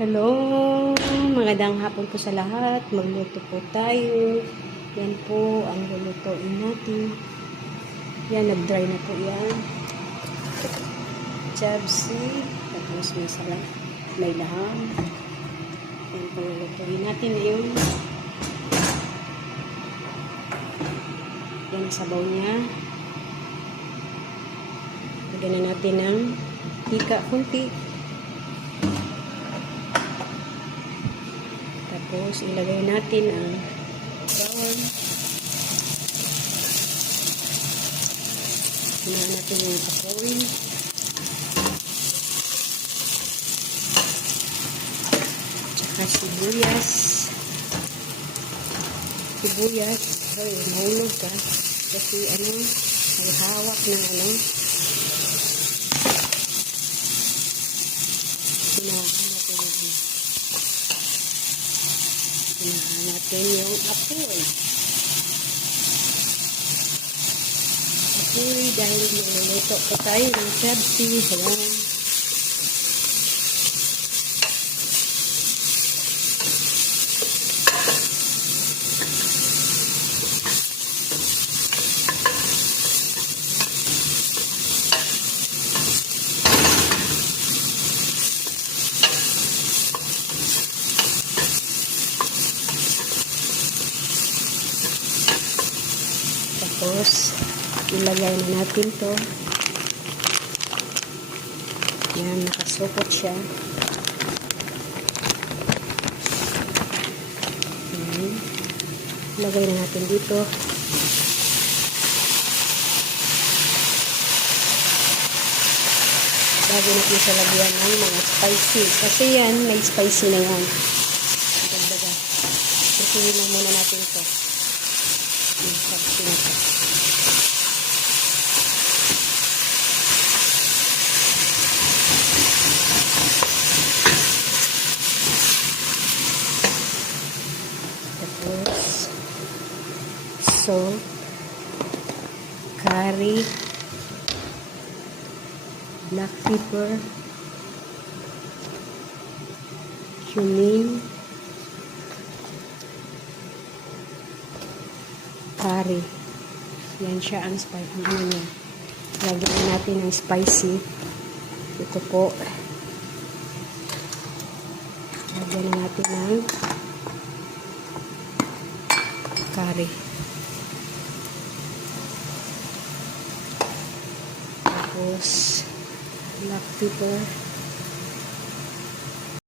Hello, magandang hapon po sa lahat. Magluto po tayo. Yan po ang lulutuin natin. Yan, nag-dry na po yan. Chabsi, tapos may salat, may laham. Yan po lulutuin natin ngayon. Yan ang sabaw niya. Lagyan na natin ng tika kunti. Tapos, ilagay natin ang bawang. Hinahan natin yung apoy. Tsaka sibuyas. Sibuyas. Hoy, mahulog ka. Kasi may hawak ng hinawakan natin yung hinahan natin yung apoy. Apoy dahil magluluto pa tayo ng chabsi. Ayan. Tapos, ilagay na natin to. Yan, nakasupot siya. Yan. Ilagay na natin dito. Bago natin siya lagyan ng mga spicy. Kasi yan, may spicy na yan. Dagdaga. Susuhin lang muna natin to. Yung chabsi na to. Tapos, salt, curry, black pepper, cumin, curry. Yan siya ang spicy. Niya. Lagyan natin ng spicy. Ito po. Lagyan natin ng curry. Tapos black pepper.